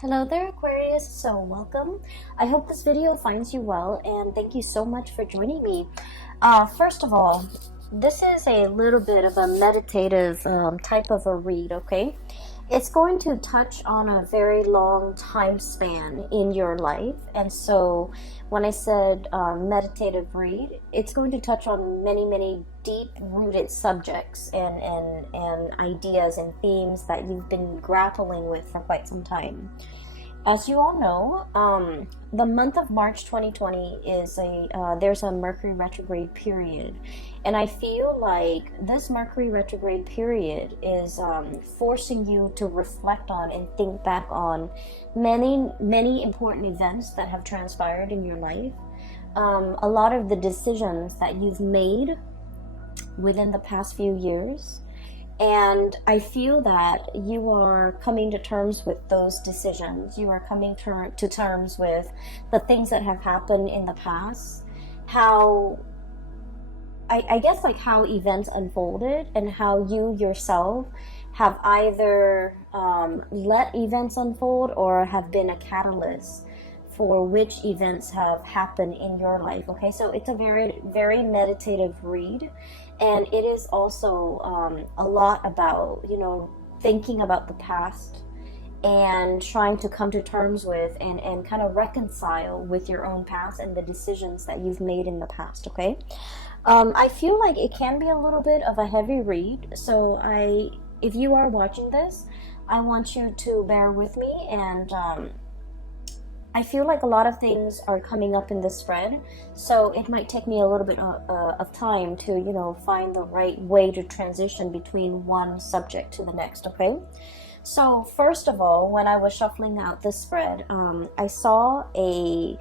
Hello there, Aquarius. So welcome. I hope this video finds you well, and thank you so much for joining me. First of all, this is a little bit of a meditative type of a read, okay? It's going to touch on a very long time span in your life, and so when I said meditative read, it's going to touch on many deep-rooted subjects and ideas and themes that you've been grappling with for quite some time. As you all know, the month of March 2020 is there's a Mercury retrograde period, and I feel like this Mercury retrograde period is forcing you to reflect on and think back on many important events that have transpired in your life. A lot of the decisions that you've made within the past few years. And I feel that you are coming to terms with those decisions. You are coming to terms with the things that have happened in the past. How, I guess, like how events unfolded and how you yourself have either let events unfold or have been a catalyst for which events have happened in your life. Okay, so it's a very meditative read, and it is also a lot about, thinking about the past and trying to come to terms with and kind of reconcile with your own past and the decisions that you've made in the past. Okay, I feel like it can be a little bit of a heavy read, so if you are watching this, I want you to bear with me, and I feel like a lot of things are coming up in this spread, so it might take me a little bit of time to, find the right way to transition between one subject to the next, okay? So first of all, when I was shuffling out this spread, I saw a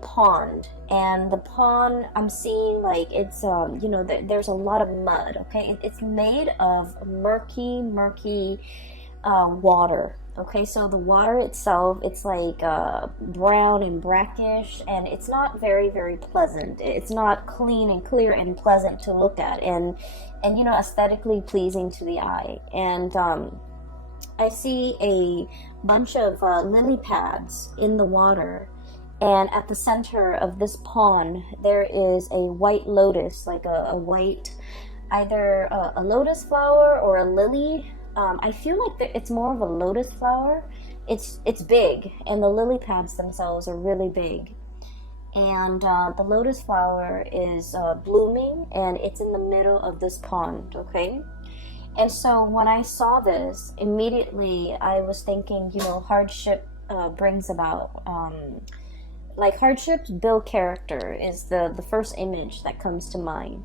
pond, and the pond, I'm seeing like it's, there's a lot of mud, okay? It's made of murky water. Okay, so the water itself, it's like brown and brackish, and it's not very pleasant. It's not clean and clear and pleasant to look at, and aesthetically pleasing to the eye. And I see a bunch of lily pads in the water, and at the center of this pond there is a white lotus, like a white, either a lotus flower or a lily. I feel like it's more of a lotus flower. It's big, and the lily pads themselves are really big. And the lotus flower is blooming, and it's in the middle of this pond, okay? And so when I saw this, immediately I was thinking, hardship brings about, like hardships build character is the first image that comes to mind.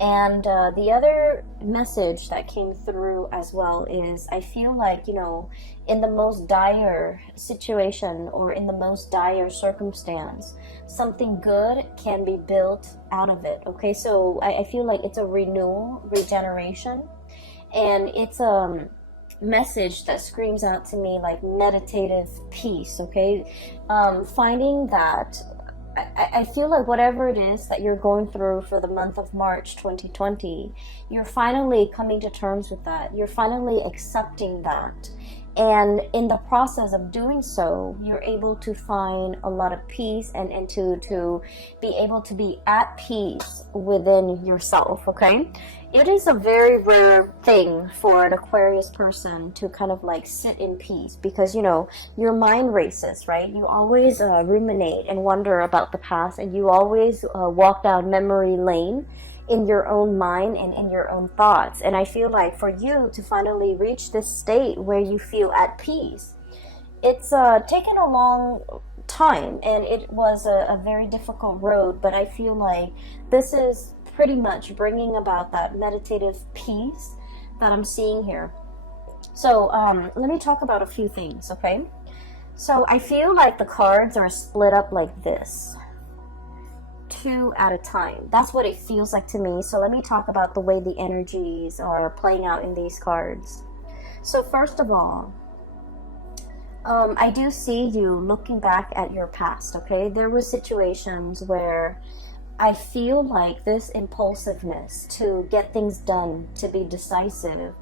And the other message that came through as well is I feel like, in the most dire situation or in the most dire circumstance, something good can be built out of it. Okay, so I feel like it's a renewal, regeneration, and it's a message that screams out to me like meditative peace. Okay, finding that I feel like whatever it is that you're going through for the month of March 2020, you're finally coming to terms with that. You're finally accepting that. And in the process of doing so, you're able to find a lot of peace and to be able to be at peace within yourself, okay? It is a very rare thing for an Aquarius person to kind of like sit in peace because, your mind races, right? You always ruminate and wonder about the past, and you always walk down memory lane in your own mind and in your own thoughts. And I feel like for you to finally reach this state where you feel at peace, it's taken a long time, and it was a very difficult road, but I feel like this is pretty much bringing about that meditative peace that I'm seeing here. So let me talk about a few things, okay? So I feel like the cards are split up like this, 2 at a time. That's what it feels like to me. So let me talk about the way the energies are playing out in these cards. So first of all, I do see you looking back at your past, okay? There were situations where I feel like this impulsiveness to get things done, to be decisive,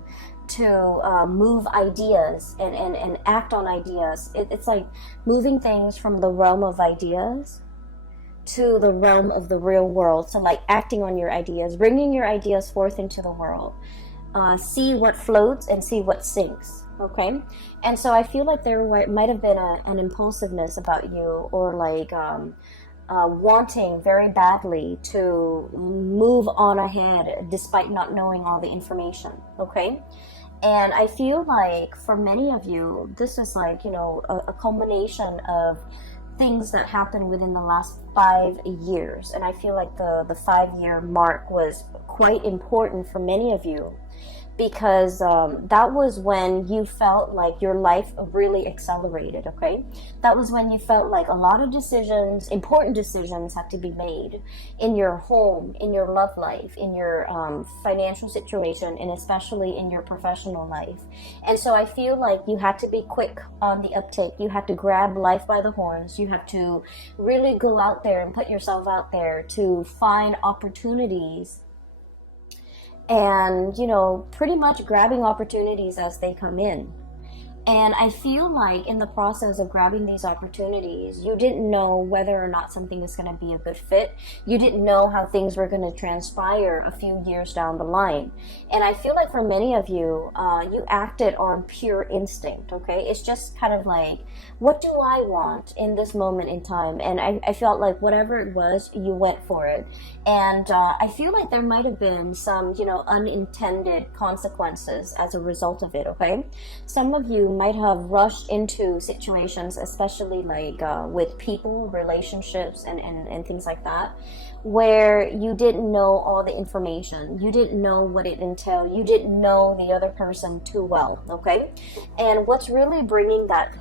to move ideas and act on ideas. It's like moving things from the realm of ideas to the realm of the real world. So like acting on your ideas, bringing your ideas forth into the world. See what floats and see what sinks. Okay, and so I feel like there might have been an impulsiveness about you, or like wanting very badly to move on ahead despite not knowing all the information. Okay, and I feel like for many of you, this is like, you know, a combination of things that happened within the last 5 years. And I feel like the 5-year mark was quite important for many of you, because that was when you felt like your life really accelerated. Okay, that was when you felt like a lot of decisions, important decisions, had to be made in your home, in your love life, in your financial situation, and especially in your professional life. And so I feel like you had to be quick on the uptake. You had to grab life by the horns. You had to really go out there and put yourself out there to find opportunities, and, you know, pretty much grabbing opportunities as they come in. And I feel like in the process of grabbing these opportunities, you didn't know whether or not something was going to be a good fit. You didn't know how things were going to transpire a few years down the line. And I feel like for many of you, you acted on pure instinct. Okay, it's just kind of like, what do I want in this moment in time? And I felt like whatever it was, you went for it. And I feel like there might have been some, you know, unintended consequences as a result of it. Okay, some of you might have rushed into situations, especially like with people, relationships, and things like that, where you didn't know all the information. You didn't know what it entailed. You didn't know the other person too well. Okay, and what's really bringing that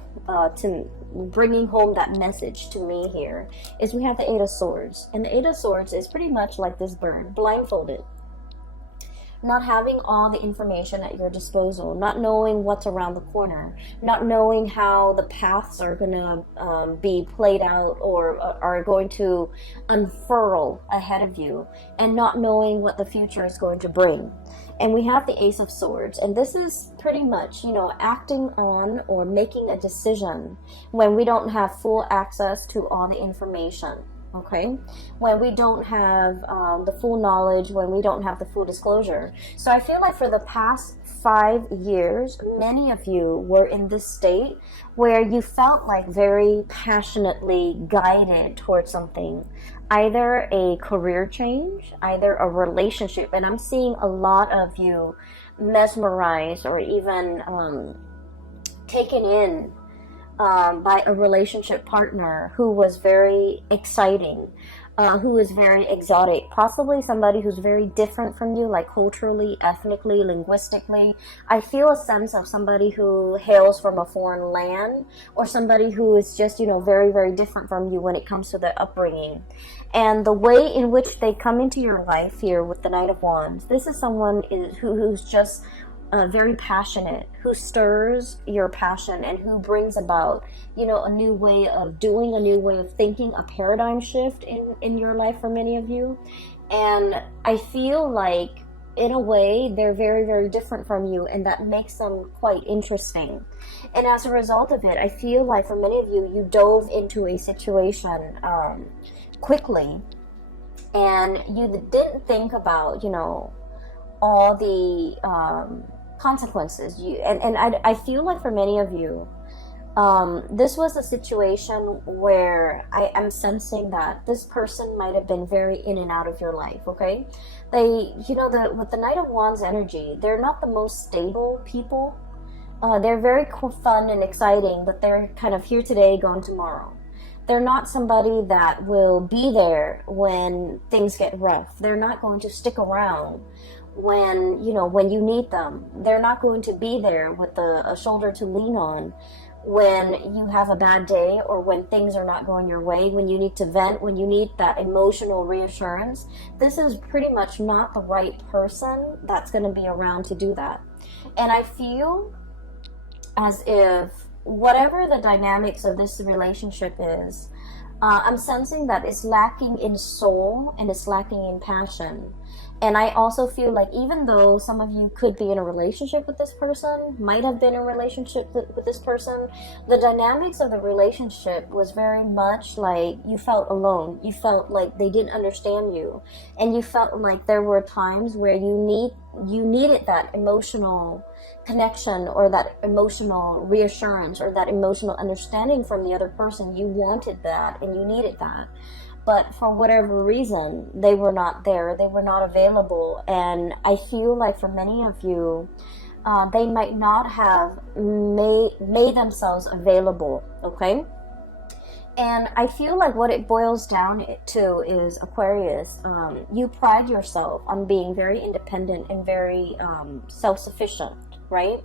bringing home that message to me here is we have the 8 of Swords, and the 8 of Swords is pretty much like this bird, blindfolded. Not having all the information at your disposal, not knowing what's around the corner, not knowing how the paths are going to be played out or are going to unfurl ahead of you, and not knowing what the future is going to bring. And we have the Ace of Swords, and this is pretty much, you know, acting on or making a decision when we don't have full access to all the information. Okay, when we don't have the full knowledge, when we don't have the full disclosure. So I feel like for the past 5 years, many of you were in this state where you felt like very passionately guided towards something, either a career change, either a relationship. And I'm seeing a lot of you mesmerized or even taken in by a relationship partner who was very exciting, who was very exotic, possibly somebody who's very different from you, like culturally, ethnically, linguistically. I feel a sense of somebody who hails from a foreign land, or somebody who is just, you know, very, very different from you when it comes to their upbringing. And the way in which they come into your life here with the Knight of Wands, this is someone who's just very passionate, who stirs your passion, and who brings about, you know, a new way of doing, a new way of thinking, a paradigm shift in your life for many of you. And I feel like, in a way, they're very, very different from you, and that makes them quite interesting. And as a result of it, I feel like for many of you, you dove into a situation quickly, and you didn't think about, you know, all the consequences. I feel like for many of you, this was a situation where I am sensing that this person might have been very in and out of your life. Okay, they, you know, with the Knight of Wands energy, they're not the most stable people. They're very fun and exciting, but they're kind of here today, gone tomorrow. They're not somebody that will be there when things get rough. They're not going to stick around when, you know, when you need them. They're not going to be there with a shoulder to lean on when you have a bad day, or when things are not going your way, when you need to vent, when you need that emotional reassurance. This is pretty much not the right person that's going to be around to do that. And I feel as if whatever the dynamics of this relationship is, I'm sensing that it's lacking in soul and it's lacking in passion. And I also feel like even though some of you could be in a relationship with this person, might have been in a relationship with this person, the dynamics of the relationship was very much like you felt alone. You felt like they didn't understand you. And you felt like there were times where you needed that emotional connection or that emotional reassurance or that emotional understanding from the other person. You wanted that and you needed that. But for whatever reason, they were not there. They were not available. And I feel like for many of you, they might not have made themselves available, okay? And I feel like what it boils down to is, Aquarius, you pride yourself on being very independent and very self-sufficient, right?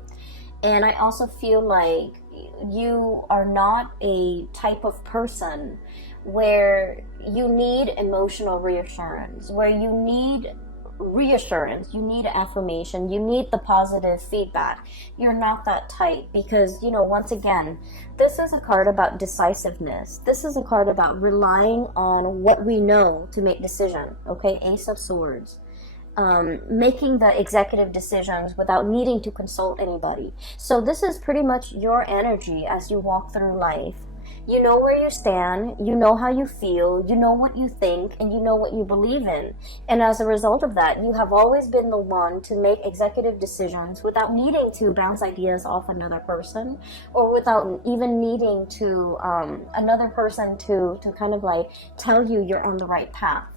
And I also feel like you are not a type of person where you need emotional reassurance, where you need reassurance, you need affirmation, you need the positive feedback. You're not that type because, once again, this is a card about decisiveness. This is a card about relying on what we know to make decisions, okay? Ace of Swords. Making the executive decisions without needing to consult anybody. So this is pretty much your energy as you walk through life. You know where you stand, you know how you feel, you know what you think, and you know what you believe in. And as a result of that, you have always been the one to make executive decisions without needing to bounce ideas off another person, or without even needing to another person to kind of like tell you you're on the right path.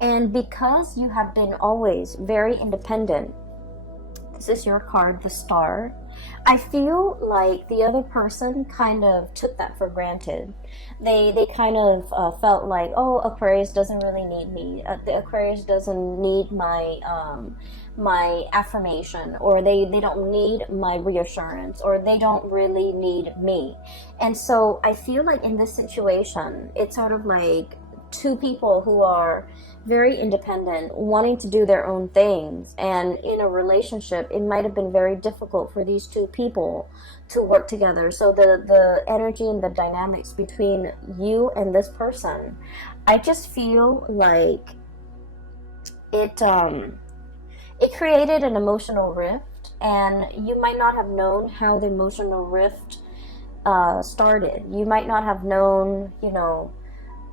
And because you have been always very independent, this is your card, the Star, I feel like the other person kind of took that for granted. They kind of felt like, oh, Aquarius doesn't really need me. The Aquarius doesn't need my my affirmation, or they don't need my reassurance, or they don't really need me. And so I feel like in this situation, it's sort of like two people who are very independent, wanting to do their own things, and in a relationship it might have been very difficult for these two people to work together. So the energy and the dynamics between you and this person, I just feel like it created an emotional rift, and you might not have known how the emotional rift started. You might not have known,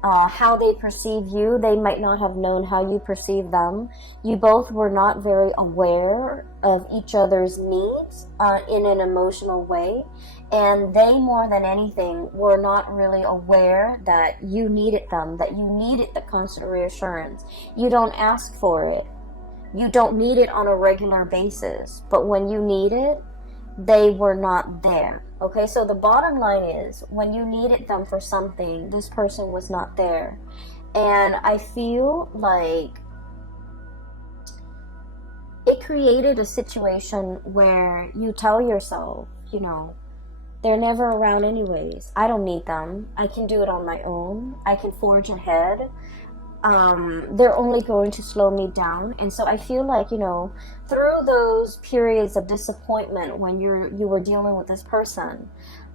how they perceive you. They might not have known how you perceive them. You both were not very aware of each other's needs in an emotional way. And they, more than anything, were not really aware that you needed them, that you needed the constant reassurance. You don't ask for it. You don't need it on a regular basis. But when you need it, they were not there. Okay, so the bottom line is, when you needed them for something, this person was not there. And I feel like it created a situation where you tell yourself, they're never around anyways. I don't need them. I can do it on my own. I can forge ahead. They're only going to slow me down. And so I feel like, through those periods of disappointment when you were dealing with this person,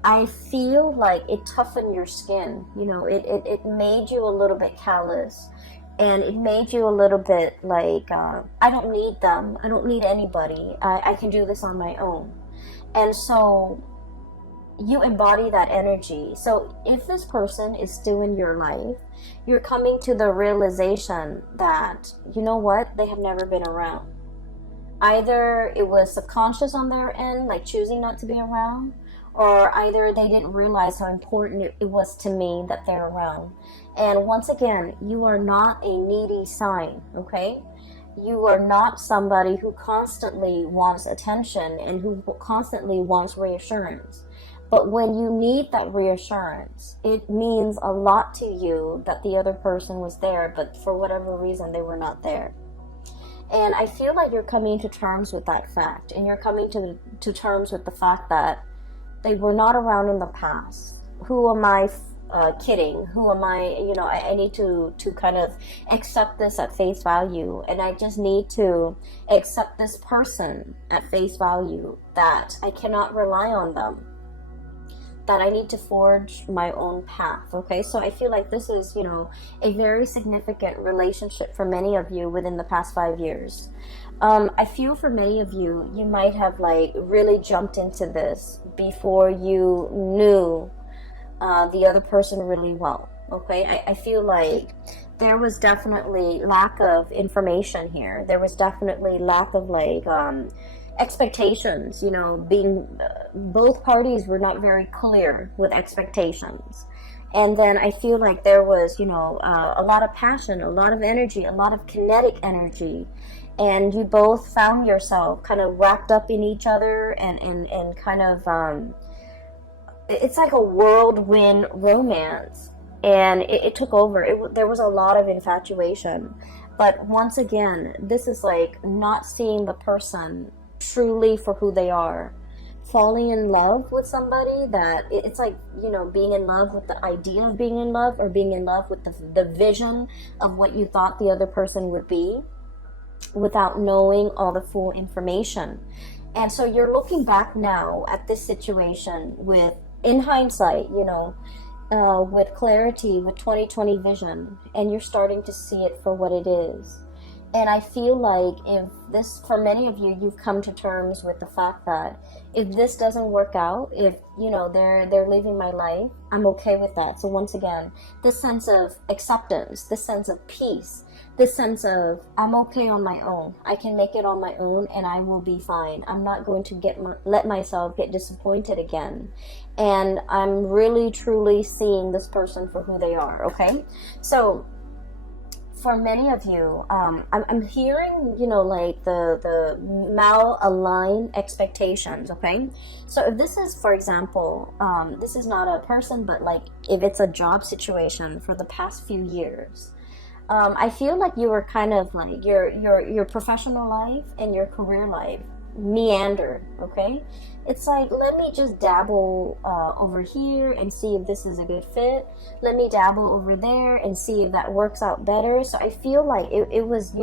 I feel like it toughened your skin. It made you a little bit callous, and it made you a little bit like, I don't need them. I don't need anybody. I can do this on my own. And so you embody that energy. So if this person is still in your life, you're coming to the realization that, they have never been around. Either it was subconscious on their end, like choosing not to be around, or either they didn't realize how important it was to me that they're around. And once again, you are not a needy sign, okay? You are not somebody who constantly wants attention and who constantly wants reassurance. But when you need that reassurance, it means a lot to you that the other person was there, but for whatever reason, they were not there. And I feel like you're coming to terms with that fact, and you're coming to terms with the fact that they were not around in the past. Who am I kidding? Who am I? I need to kind of accept this at face value, and I just need to accept this person at face value, that I cannot rely on them. that I need to forge my own path. Okay, so I feel like this is, a very significant relationship for many of you within the past 5 years. I feel for many of you, you might have like really jumped into this before you knew the other person really well. Okay, I feel like there was definitely lack of information here. There was definitely lack of like expectations, being both parties were not very clear with expectations. And then I feel like there was, a lot of passion, a lot of energy, a lot of kinetic energy. And you both found yourself kind of wrapped up in each other and kind of, it's like a whirlwind romance. And it took over. There was a lot of infatuation. But once again, this is like not seeing the person truly for who they are. Falling in love with somebody that it's like, being in love with the idea of being in love, or being in love with the vision of what you thought the other person would be without knowing all the full information. And so you're looking back now at this situation with, in hindsight, with clarity, with 2020 vision, and you're starting to see it for what it is. And I feel like if this, for many of you, you've come to terms with the fact that if this doesn't work out, if, they're living my life, I'm okay with that. So once again, this sense of acceptance, this sense of peace, this sense of I'm okay on my own. I can make it on my own and I will be fine. I'm not going to let myself get disappointed again. And I'm really, truly seeing this person for who they are, okay? So for many of you, I'm hearing, like the mal-aligned expectations, okay? So if this is, for example, this is not a person, but like if it's a job situation for the past few years, I feel like you were kind of like your professional life and your career life meander, okay? It's like, let me just dabble over here and see if this is a good fit. Let me dabble over there and see if that works out better. So I feel like it was,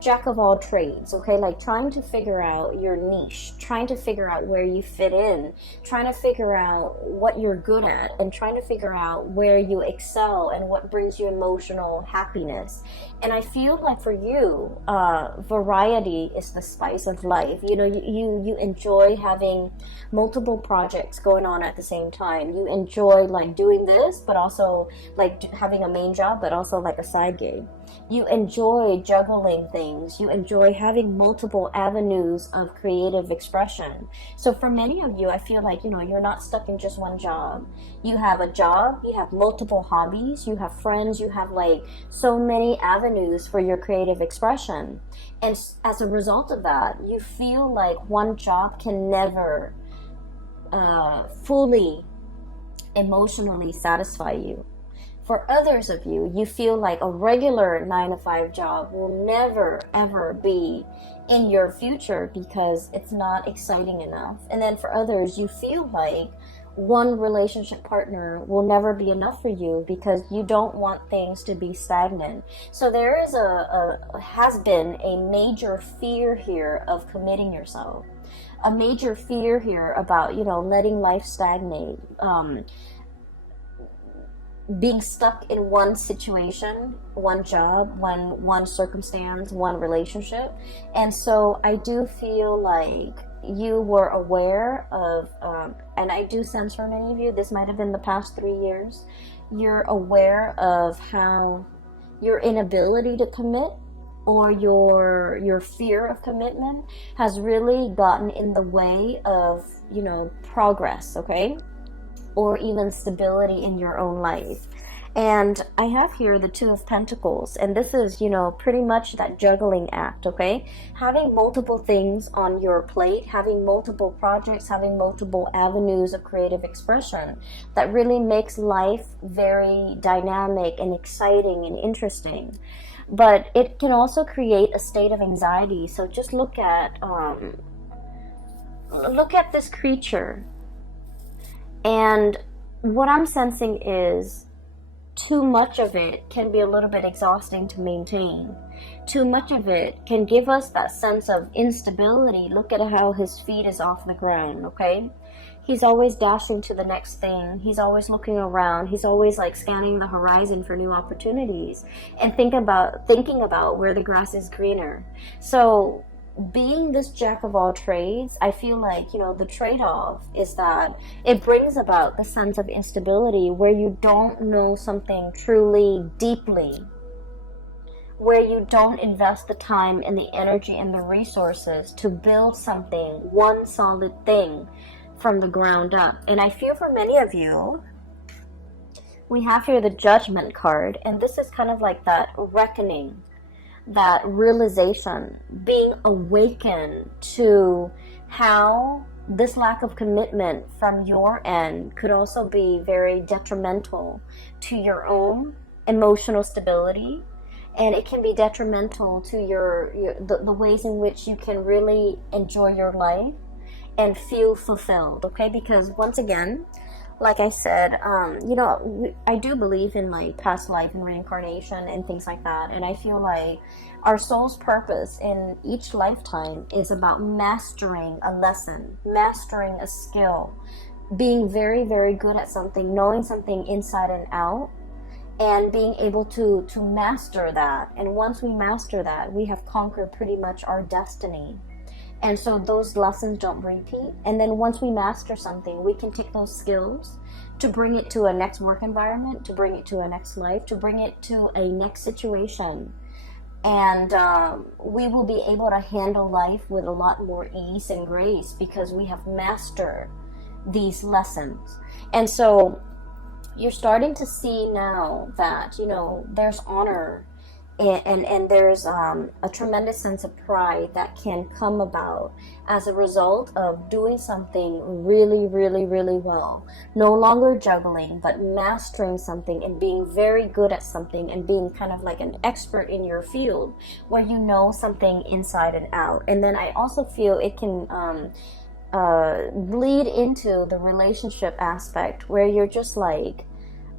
jack of all trades, okay? Like trying to figure out your niche, trying to figure out where you fit in, trying to figure out what you're good at, and trying to figure out where you excel and what brings you emotional happiness. And I feel like for you, variety is the spice of life. You enjoy having multiple projects going on at the same time. You enjoy like doing this, but also like having a main job, but also like a side gig. You enjoy juggling things. You enjoy having multiple avenues of creative expression. So for many of you, I feel like, you're not stuck in just one job. You have a job, you have multiple hobbies, you have friends, you have like so many avenues for your creative expression. And as a result of that, you feel like one job can never fully emotionally satisfy you. For others of you, you feel like a regular 9-to-5 job will never ever be in your future because it's not exciting enough. And then for others, you feel like one relationship partner will never be enough for you because you don't want things to be stagnant. So there is has been a major fear here of committing yourself. A major fear here about, letting life stagnate. Being stuck in one situation, one job, one circumstance, one relationship. And so I do feel like you were aware of, and I do sense for many of you, this might have been the past 3 years, you're aware of how your inability to commit or your fear of commitment has really gotten in the way of, progress, okay? Or even stability in your own life. And I have here the Two of Pentacles, and this is, pretty much that juggling act, okay? Having multiple things on your plate, having multiple projects, having multiple avenues of creative expression that really makes life very dynamic and exciting and interesting. But it can also create a state of anxiety. So just look at this creature. And what I'm sensing is too much of it can be a little bit exhausting to maintain. Too much of it can give us that sense of instability. Look at how his feet is off the ground, okay? He's always dashing to the next thing. He's always looking around. He's always like scanning the horizon for new opportunities and thinking about where the grass is greener. So being this jack of all trades, I feel like, the trade-off is that it brings about the sense of instability where you don't know something truly deeply, where you don't invest the time and the energy and the resources to build something, one solid thing from the ground up. And I feel for many of you, we have here the Judgment card, and this is kind of like that reckoning, that realization, being awakened to how this lack of commitment from your end could also be very detrimental to your own emotional stability, and it can be detrimental to the ways in which you can really enjoy your life and feel fulfilled. Okay, because once again, like I said, I do believe in like past life and reincarnation and things like that. And I feel like our soul's purpose in each lifetime is about mastering a lesson, mastering a skill, being very, very good at something, knowing something inside and out, and being able to master that. And once we master that, we have conquered pretty much our destiny. And so those lessons don't repeat. And then once we master something, we can take those skills to bring it to a next work environment, to bring it to a next life, to bring it to a next situation. And we will be able to handle life with a lot more ease and grace because we have mastered these lessons. And so you're starting to see now that, there's honor and there's a tremendous sense of pride that can come about as a result of doing something really, really, really well. No longer juggling, but mastering something and being very good at something and being kind of like an expert in your field where you know something inside and out. And then I also feel it can bleed into the relationship aspect where you're just like,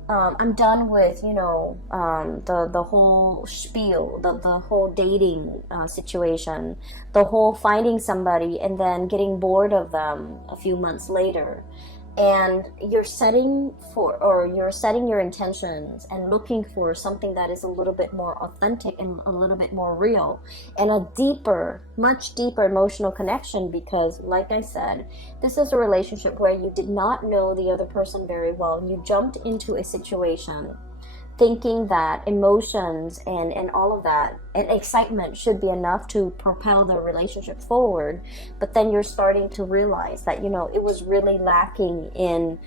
I'm done with, the whole spiel, the whole dating situation, the whole finding somebody and then getting bored of them a few months later. And you're setting your intentions and looking for something that is a little bit more authentic and a little bit more real and a deeper, much deeper emotional connection, because like I said, this is a relationship where you did not know the other person very well. You jumped into a situation thinking that emotions and all of that and excitement should be enough to propel the relationship forward, but then you're starting to realize that it was really lacking in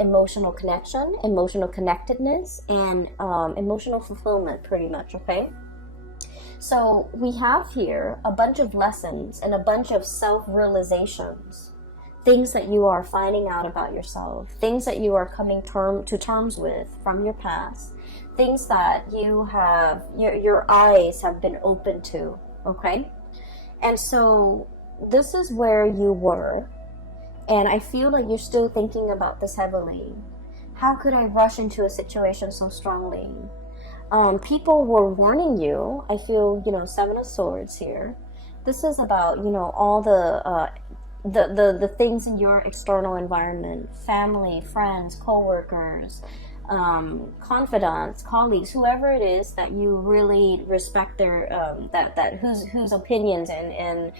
emotional connection, emotional connectedness, and emotional fulfillment, pretty much. Okay, so we have here a bunch of lessons and a bunch of self-realizations, things that you are finding out about yourself, things that you are coming to terms with from your past, things that your eyes have been open to, okay? And so this is where you were, and I feel like you're still thinking about this heavily. How could I rush into a situation so strongly? People were warning you. I feel, Seven of Swords here. This is about, all the things in your external environment, family, friends, co-workers, confidants, colleagues, whoever it is that you really respect their whose opinions and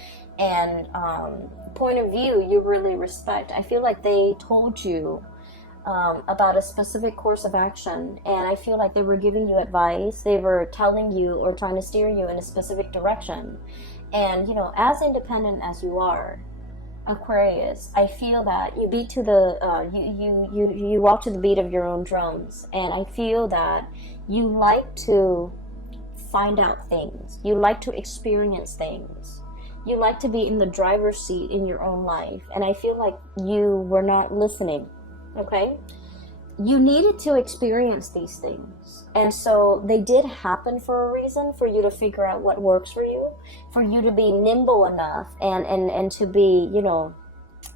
point of view you really respect. I feel like they told you about a specific course of action, and I feel like they were giving you advice. They were telling you or trying to steer you in a specific direction. And as independent as you are, Aquarius, I feel that you beat to the you walk to the beat of your own drums, and I feel that you like to find out things, you like to experience things, you like to be in the driver's seat in your own life, and I feel like you were not listening. Okay, you needed to experience these things, and so they did happen for a reason, for you to figure out what works for you to be nimble enough and to be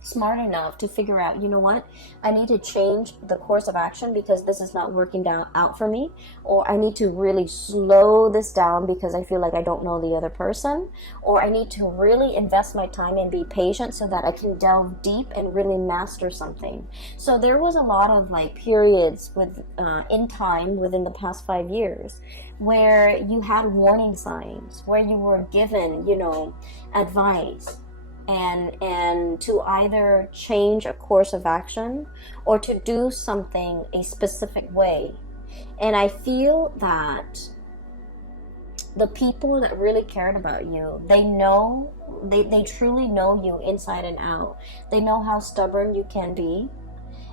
smart enough to figure out, you know what, I need to change the course of action because this is not working out for me, or I need to really slow this down because I feel like I don't know the other person, or I need to really invest my time and be patient so that I can delve deep and really master something. So there was a lot of like periods with in time within the past 5 years where you had warning signs, where you were given, you know, advice, and to either change a course of action or to do something a specific way. And I feel that the people that really cared about you, they truly know you inside and out. They know how stubborn you can be.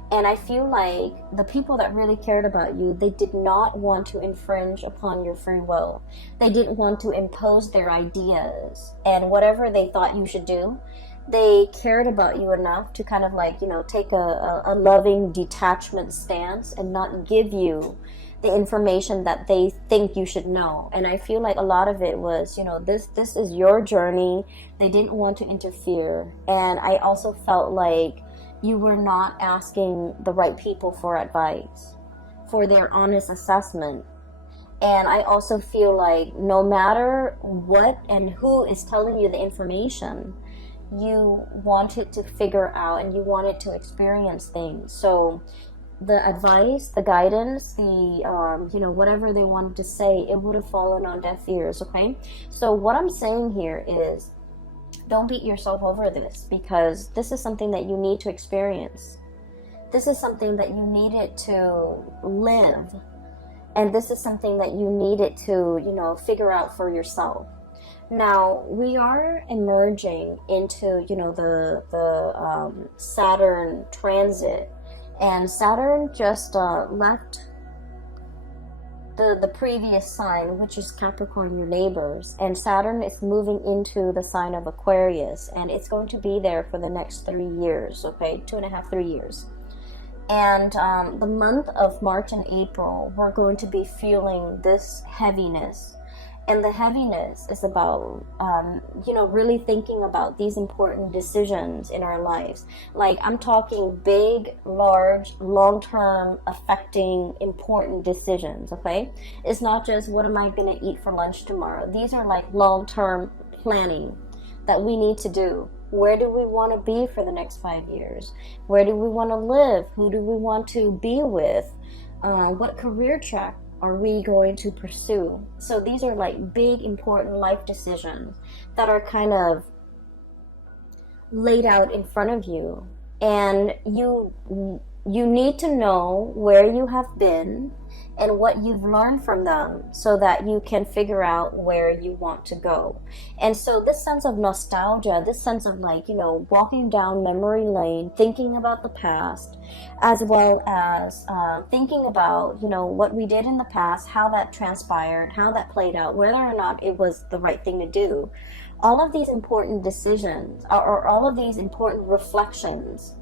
And I feel like the people that really cared about you, they did not want to infringe upon your free will. They didn't want to impose their ideas and whatever they thought you should do. They cared about you enough to kind of like, you know, take a loving detachment stance and not give you the information that they think you should know. And I feel like a lot of it was, you know, this is your journey. They didn't want to interfere. And I also felt like you were not asking the right people for advice, for their honest assessment. And I also feel like no matter what and who is telling you the information, you wanted to figure out and you wanted to experience things. So the advice, the guidance, the you know, whatever they wanted to say, it would have fallen on deaf ears. Okay, so what I'm saying here is, don't beat yourself over this, because this is something that you need to experience. This is something that you needed to live. And this is something that you needed to, you know, figure out for yourself. Now, we are emerging into, you know, the Saturn transit. And Saturn just left the previous sign, which is Capricorn, your neighbors, and Saturn is moving into the sign of Aquarius, and it's going to be there for the next 3 years, okay, 2.5, 3 years. And the month of March and April, we're going to be feeling this heaviness. And the heaviness is about, you know, really thinking about these important decisions in our lives. Like, I'm talking big, large, long-term, affecting, important decisions, okay? It's not just, what am I going to eat for lunch tomorrow? These are like long-term planning that we need to do. Where do we want to be for the next 5 years? Where do we want to live? Who do we want to be with? What career track are we going to pursue? So these are like big, important life decisions that are kind of laid out in front of you. And you need to know where you have been and what you've learned from them so that you can figure out where you want to go. And so this sense of nostalgia, this sense of like, you know, walking down memory lane, thinking about the past, as well as thinking about, you know, what we did in the past, how that transpired, how that played out, whether or not it was the right thing to do. All of these important decisions, or all of these important reflections,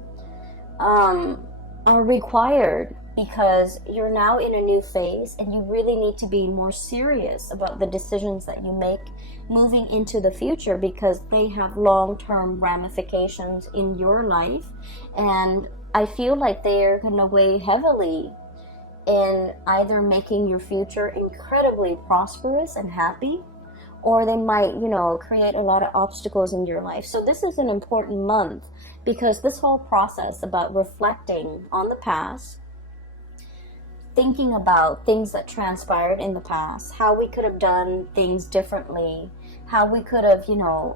are required because you're now in a new phase and you really need to be more serious about the decisions that you make moving into the future, because they have long-term ramifications in your life. And I feel like they're going to weigh heavily in either making your future incredibly prosperous and happy, or they might, you know, create a lot of obstacles in your life. So this is an important month, because this whole process about reflecting on the past, thinking about things that transpired in the past, how we could have done things differently, how we could have, you know,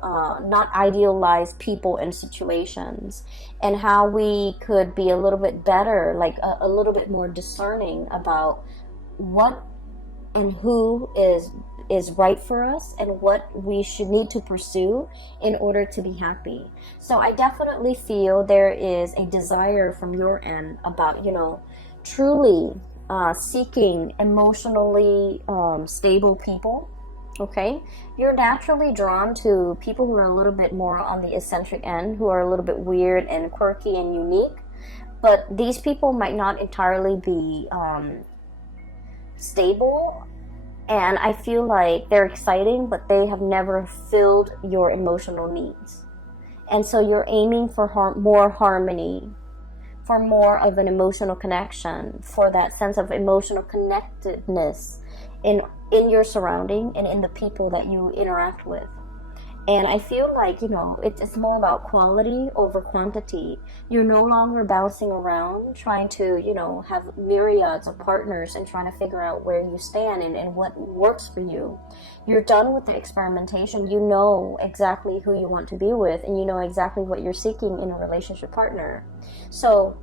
not idealized people and situations, and how we could be a little bit better, like a little bit more discerning about what and who is right for us and what we should need to pursue in order to be happy. So I definitely feel there is a desire from your end about, you know, truly seeking emotionally stable people. Okay, you're naturally drawn to people who are a little bit more on the eccentric end, who are a little bit weird and quirky and unique, but these people might not entirely be stable. And I feel like they're exciting, but they have never filled your emotional needs. And so you're aiming for more harmony, for more of an emotional connection, for that sense of emotional connectedness in your surrounding and in the people that you interact with. And I feel like, it's more about quality over quantity. You're no longer bouncing around trying to, have myriads of partners and trying to figure out where you stand and what works for you. You're done with the experimentation. You know exactly who you want to be with, and you know exactly what you're seeking in a relationship partner. So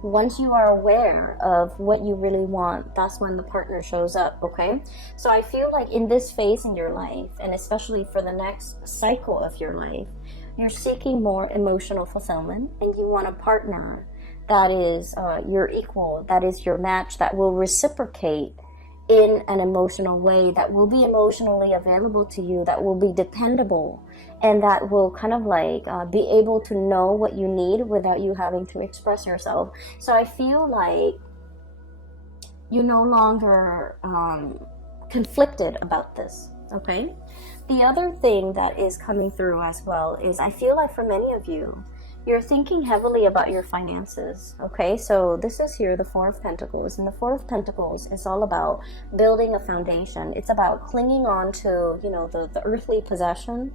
once you are aware of what you really want, that's when the partner shows up, okay? So I feel like in this phase in your life, and especially for the next cycle of your life, you're seeking more emotional fulfillment, and you want a partner that is your equal, that is your match, that will reciprocate in an emotional way, that will be emotionally available to you, that will be dependable, and that will kind of like be able to know what you need without you having to express yourself. So I feel like you're no longer conflicted about this, okay? The other thing that is coming through as well is I feel like for many of you, you're thinking heavily about your finances, okay? So this is here, the Four of Pentacles. And the Four of Pentacles is all about building a foundation. It's about clinging on to, the earthly possessions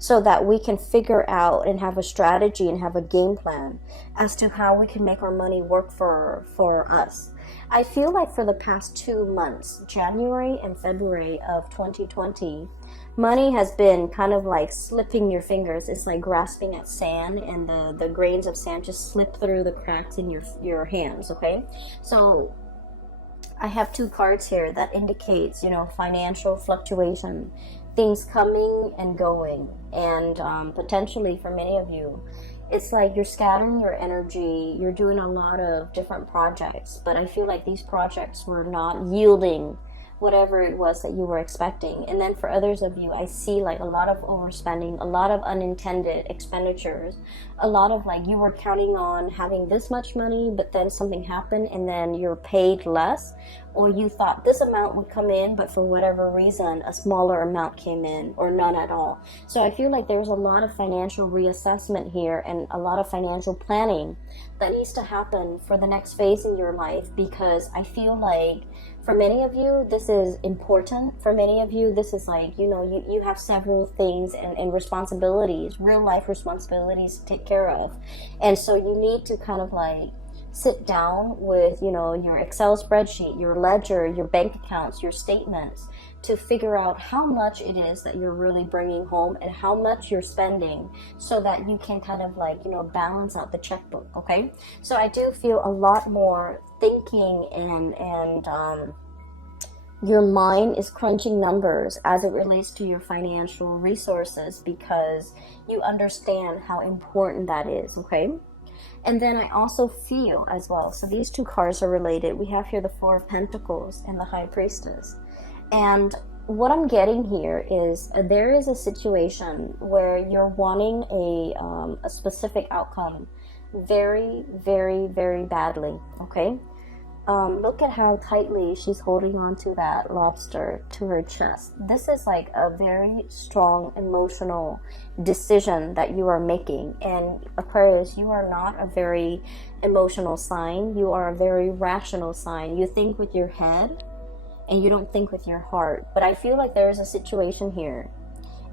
so that we can figure out and have a strategy and have a game plan as to how we can make our money work for us. I feel like for the past 2 months, January and February of 2020, money has been kind of like slipping your fingers. It's like grasping at sand, and the grains of sand just slip through the cracks in your hands, okay? So I have 2 cards here that indicates, financial fluctuation, things coming and going, and potentially for many of you, it's like you're scattering your energy, you're doing a lot of different projects, but I feel like these projects were not yielding whatever it was that you were expecting. And then for others of you, I see like a lot of overspending, a lot of unintended expenditures, a lot of like you were counting on having this much money, but then something happened and then you're paid less, or you thought this amount would come in, but for whatever reason, a smaller amount came in, or none at all. So I feel like there's a lot of financial reassessment here and a lot of financial planning that needs to happen for the next phase in your life, because I feel like for many of you, this is important. For many of you, this is like, you have several things and responsibilities, real life responsibilities to take care of. And so you need to kind of like sit down with, your Excel spreadsheet, your ledger, your bank accounts, your statements, to figure out how much it is that you're really bringing home and how much you're spending, so that you can kind of like, balance out the checkbook, okay? So I do feel a lot more thinking and your mind is crunching numbers as it relates to your financial resources, because you understand how important that is, okay? And then I also feel as well, so these 2 cards are related. We have here the Four of Pentacles and the High Priestess. And what I'm getting here is there is a situation where you're wanting a specific outcome very, very, very badly, okay? Look at how tightly she's holding on to that lobster to her chest. This is like a very strong emotional decision that you are making. And Aquarius, you are not a very emotional sign. You are a very rational sign. You think with your head and you don't think with your heart. But I feel like there is a situation here.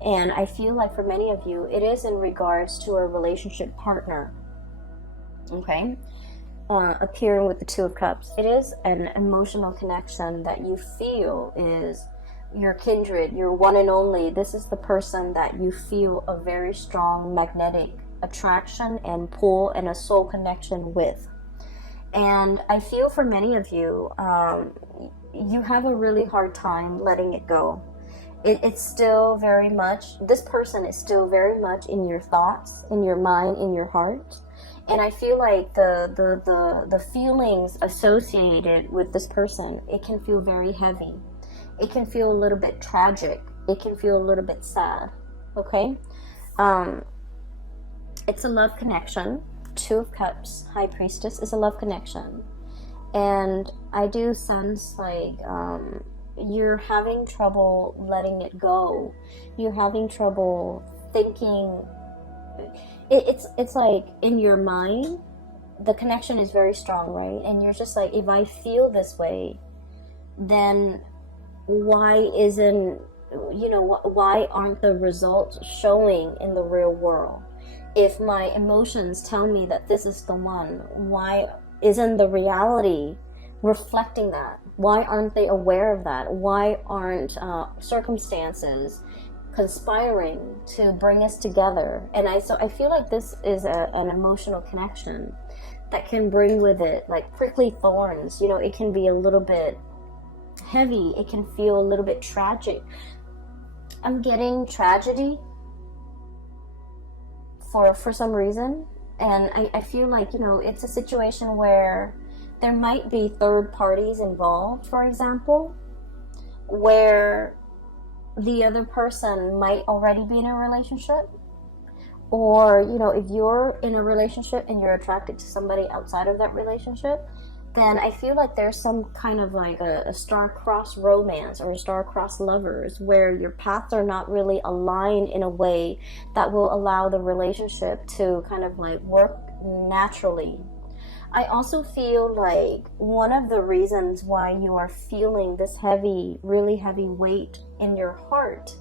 And I feel like for many of you, it is in regards to a relationship partner. Okay? Appearing with the 2 of Cups. It is an emotional connection that you feel is your kindred, your one and only. This is the person that you feel a very strong magnetic attraction and pull and a soul connection with. And I feel for many of you, you have a really hard time letting it go. It's still very much, this person is still very much in your thoughts, in your mind, in your heart. And I feel like the feelings associated with this person, it can feel very heavy. It can feel a little bit tragic. It can feel a little bit sad, okay? It's a love connection. 2 of Cups, High Priestess is a love connection. And I do sense like you're having trouble letting it go. You're having trouble thinking. it's like in your mind, the connection is very strong, right? And you're just like, if I feel this way, then why isn't, why aren't the results showing in the real world? If my emotions tell me that this is the one, why isn't the reality reflecting that? Why aren't they aware of that? Why aren't circumstances conspiring to bring us together? And I feel like this is an emotional connection that can bring with it like prickly thorns. It can be a little bit heavy. It can feel a little bit tragic. I'm getting tragedy for some reason, and I feel like it's a situation where there might be third parties involved, for example, where the other person might already be in a relationship, or if you're in a relationship and you're attracted to somebody outside of that relationship, then I feel like there's some kind of like a star-crossed romance or star-crossed lovers where your paths are not really aligned in a way that will allow the relationship to kind of like work naturally. I also feel like one of the reasons why you are feeling this heavy, really heavy weight in your heart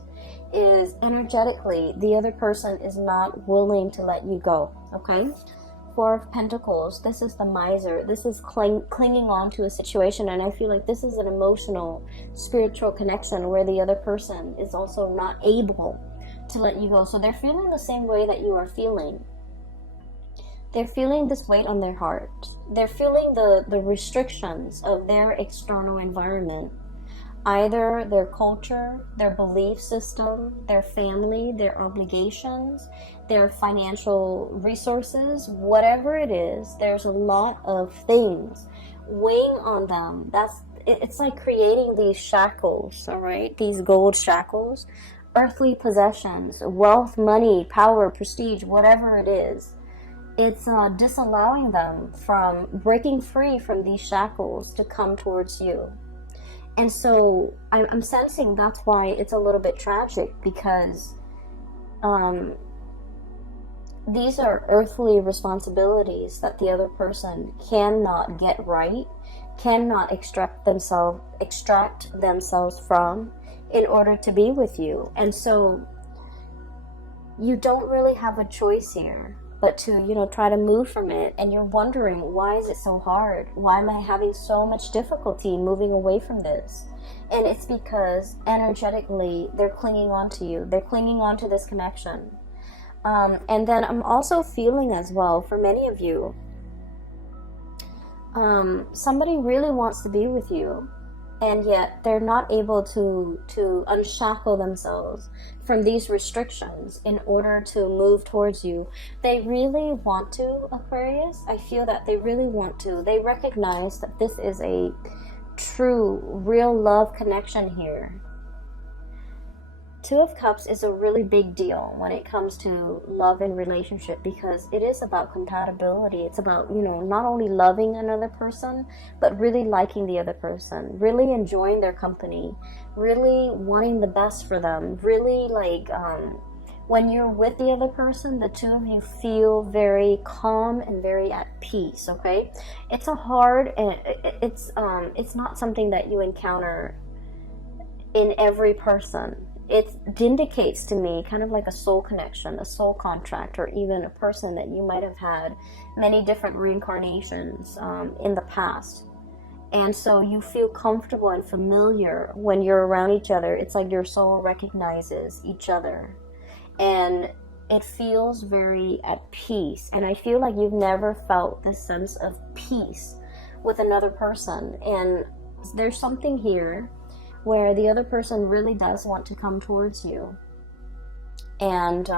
is energetically the other person is not willing to let you go, okay? Four of Pentacles, this is the miser. This is clinging on to a situation, and I feel like this is an emotional, spiritual connection where the other person is also not able to let you go. So they're feeling the same way that you are feeling. They're feeling this weight on their heart. They're feeling the restrictions of their external environment. Either their culture, their belief system, their family, their obligations, their financial resources, whatever it is, there's a lot of things weighing on them. It's like creating these shackles, all right? These gold shackles, earthly possessions, wealth, money, power, prestige, whatever it is. It's disallowing them from breaking free from these shackles to come towards you. And so I'm sensing that's why it's a little bit tragic, because these are earthly responsibilities that the other person cannot get right, cannot extract themselves from in order to be with you. And so you don't really have a choice here but to, try to move from it. And you're wondering, why is it so hard? Why am I having so much difficulty moving away from this? And it's because energetically they're clinging on to you. They're clinging on to this connection. And then I'm also feeling as well, for many of you, somebody really wants to be with you, and yet they're not able to unshackle themselves from these restrictions in order to move towards you. They really want to, Aquarius. I feel that they really want to. They recognize that this is a true, real love connection here. Two of Cups is a really big deal when it comes to love and relationship, because it is about compatibility. It's about, not only loving another person, but really liking the other person, really enjoying their company, really wanting the best for them, really when you're with the other person, the two of you feel very calm and very at peace, okay? It's it's not something that you encounter in every person. It indicates to me kind of like a soul connection, a soul contract, or even a person that you might have had many different reincarnations in the past. And so you feel comfortable and familiar when you're around each other. It's like your soul recognizes each other. And it feels very at peace. And I feel like you've never felt this sense of peace with another person. And there's something here where the other person really does want to come towards you. And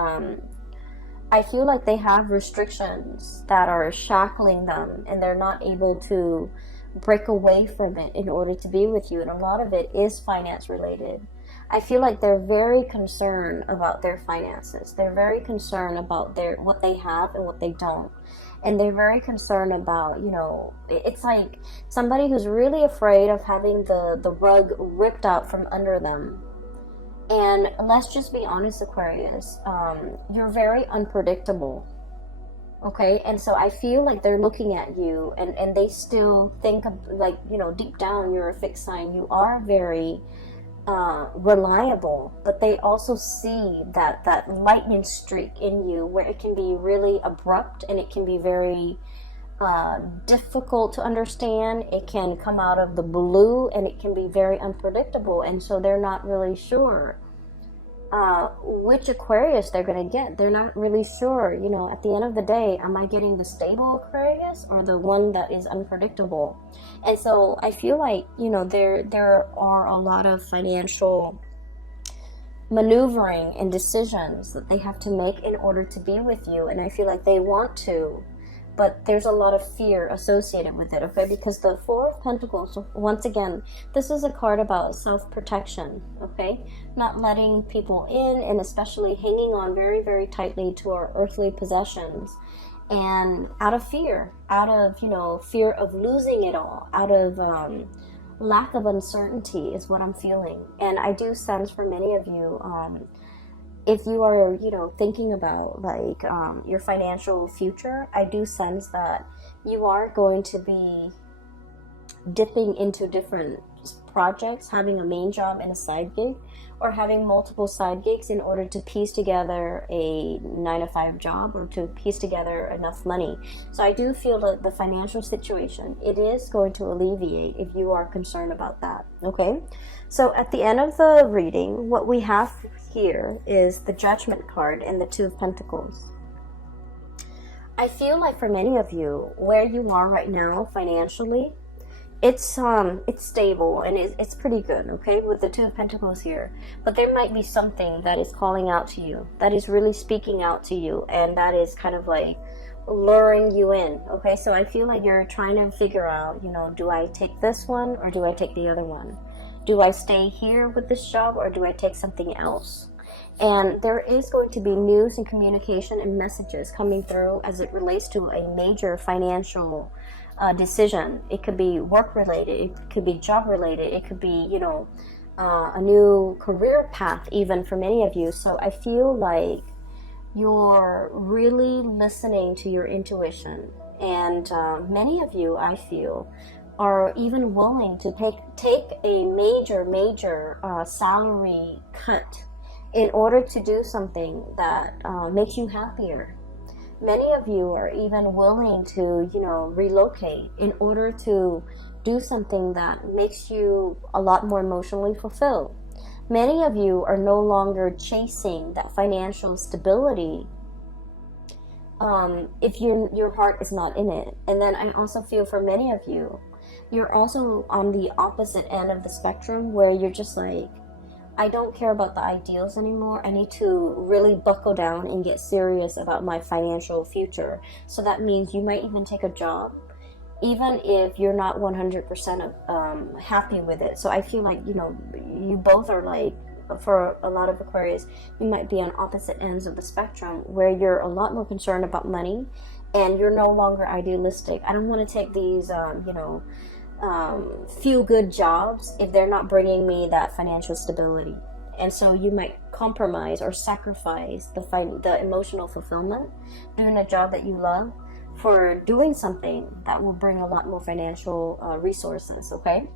I feel like they have restrictions that are shackling them, and they're not able to break away from it in order to be with you. And a lot of it is finance related. I feel like they're very concerned about their finances. They're very concerned about what they have and what they don't. And they're very concerned about, it's like somebody who's really afraid of having the rug ripped out from under them. And let's just be honest, Aquarius, you're very unpredictable. Okay, and so I feel like they're looking at you, and they still think of, like, you know, deep down you're a fixed sign. You are very reliable, but they also see that lightning streak in you where it can be really abrupt and it can be very difficult to understand. It can come out of the blue and it can be very unpredictable, and so they're not really sure which Aquarius they're going to get. They're not really sure, you know, at the end of the day, am I getting the stable Aquarius or the one that is unpredictable? And so I feel like, you know, there are a lot of financial maneuvering and decisions that they have to make in order to be with you, and I feel like they want to, but there's a lot of fear associated with it, okay? Because the Four of Pentacles, once again, this is a card about self-protection, okay? Not letting people in, and especially hanging on very, very tightly to our earthly possessions, and out of fear, out of, you know, fear of losing it all, out of lack of uncertainty is what I'm feeling. And I do sense for many of you, if you are, you know, thinking about like your financial future, I do sense that you are going to be dipping into different projects, having a main job and a side gig, or having multiple side gigs in order to piece together a 9-to-5 job, or to piece together enough money. So I do feel that the financial situation, it is going to alleviate if you are concerned about that, okay? So at the end of the reading, what we have here is the Judgment card and the Two of Pentacles. I feel like for many of you, where you are right now financially, it's stable and it's pretty good, okay, with the Two of Pentacles here. But there might be something that is calling out to you, that is really speaking out to you, and that is kind of like luring you in, okay? So I feel like you're trying to figure out, you know, do I take this one or do I take the other one? Do I stay here with this job or do I take something else? And there is going to be news and communication and messages coming through as it relates to a major financial decision. It could be work related, it could be job related, it could be, you know, a new career path even for many of you. So I feel like you're really listening to your intuition, and many of you, I feel, are even willing to take a major salary cut in order to do something that makes you happier. Many of you are even willing to, you know, relocate in order to do something that makes you a lot more emotionally fulfilled. Many of you are no longer chasing that financial stability if your heart is not in it. And then I also feel for many of you, you're also on the opposite end of the spectrum where you're just like, I don't care about the ideals anymore. I need to really buckle down and get serious about my financial future. So that means you might even take a job, even if you're not 100% happy with it. So I feel like, you know, you both are like, for a lot of Aquarius, you might be on opposite ends of the spectrum where you're a lot more concerned about money and you're no longer idealistic. I don't want to take these, you know, feel good jobs if they're not bringing me that financial stability. And so you might compromise or sacrifice the emotional fulfillment doing a job that you love for doing something that will bring a lot more financial resources, okay?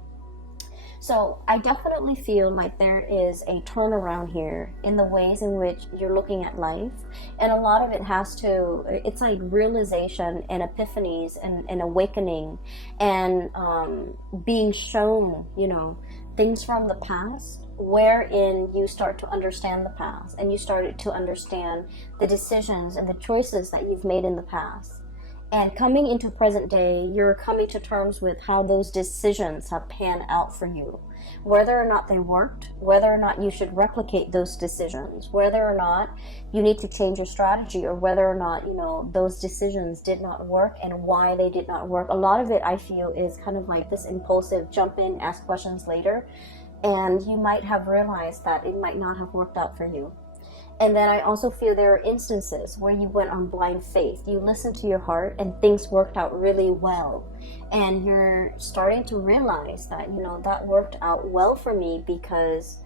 So I definitely feel like there is a turnaround here in the ways in which you're looking at life. And a lot of it has to, it's like realization and epiphanies and awakening and being shown, you know, things from the past wherein you start to understand the past and you started to understand the decisions and the choices that you've made in the past. And coming into present day, you're coming to terms with how those decisions have panned out for you. Whether or not they worked, whether or not you should replicate those decisions, whether or not you need to change your strategy, or whether or not, you know, those decisions did not work and why they did not work. A lot of it, I feel, is kind of like this impulsive jump in, ask questions later. And you might have realized that it might not have worked out for you. And then I also feel there are instances where you went on blind faith. You listened to your heart and things worked out really well. And you're starting to realize that, you know, that worked out well for me because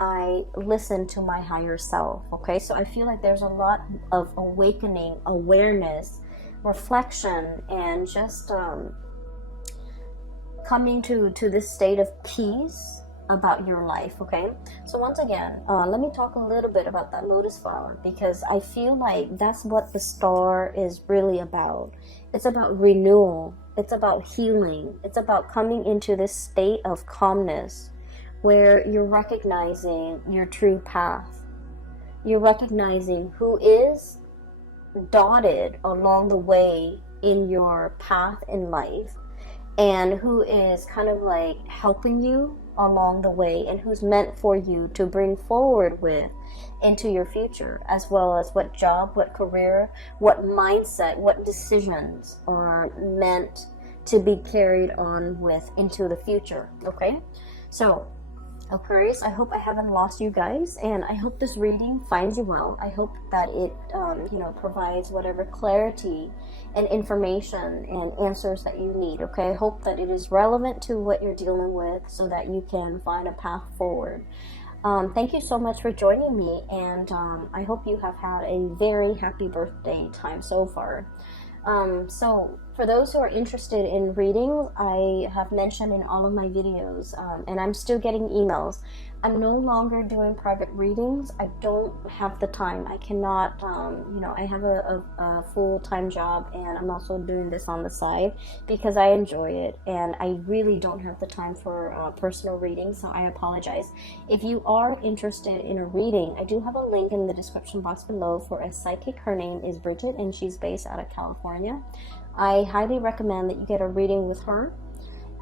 I listened to my higher self, okay? So I feel like there's a lot of awakening, awareness reflection and just coming to this state of peace about your life. Okay, so once again, let me talk a little bit about that lotus flower, because I feel like that's what the star is really about. It's about renewal, it's about healing, it's about coming into this state of calmness where you're recognizing your true path, you're recognizing who is dotted along the way in your path in life, and who is kind of like helping you along the way, and who's meant for you to bring forward with into your future, as well as what job, what career, what mindset, what decisions are meant to be carried on with into the future. Okay, so Aquarius, I hope I haven't lost you guys, and I hope this reading finds you well. I hope that it provides whatever clarity and information and answers that you need. Okay, I hope that it is relevant to what you're dealing with so that you can find a path forward. Thank you so much for joining me, and I hope you have had a very happy birthday time so far. So for those who are interested in readings, I have mentioned in all of my videos, and I'm still getting emails, I'm no longer doing private readings. I don't have the time. I cannot, I have a full-time job, and I'm also doing this on the side because I enjoy it, and I really don't have the time for personal readings, so I apologize. If you are interested in a reading, I do have a link in the description box below for a psychic. Her name is Bridget, and she's based out of California. I highly recommend that you get a reading with her.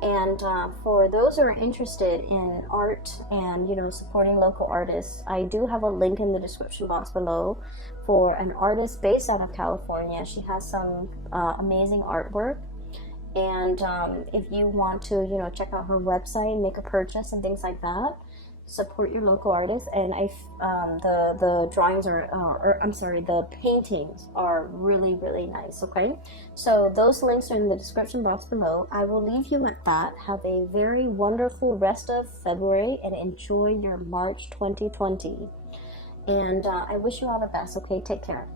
And for those who are interested in art and supporting local artists, I do have a link in the description box below for an artist based out of California. She has some amazing artwork, and if you want to check out her website, make a purchase and things like that, support your local artists. And the drawings the paintings are really, really nice. Okay, so those links are in the description box below. I will leave you at that. Have a very wonderful rest of February and enjoy your March 2020, and I wish you all the best. Okay, take care.